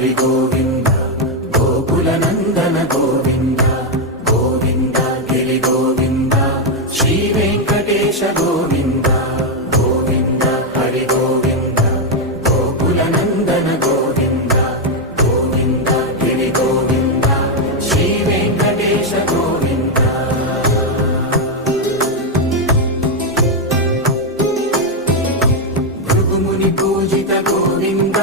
Hari Govinda Gokula Nandana Govinda Govinda Giri Govinda Shri Venkatesha Govinda Govinda Hari Govinda Gokula Nandana Govinda Govinda Giri Govinda Shri Venkatesha Govinda భృగుముని Pujitha Govinda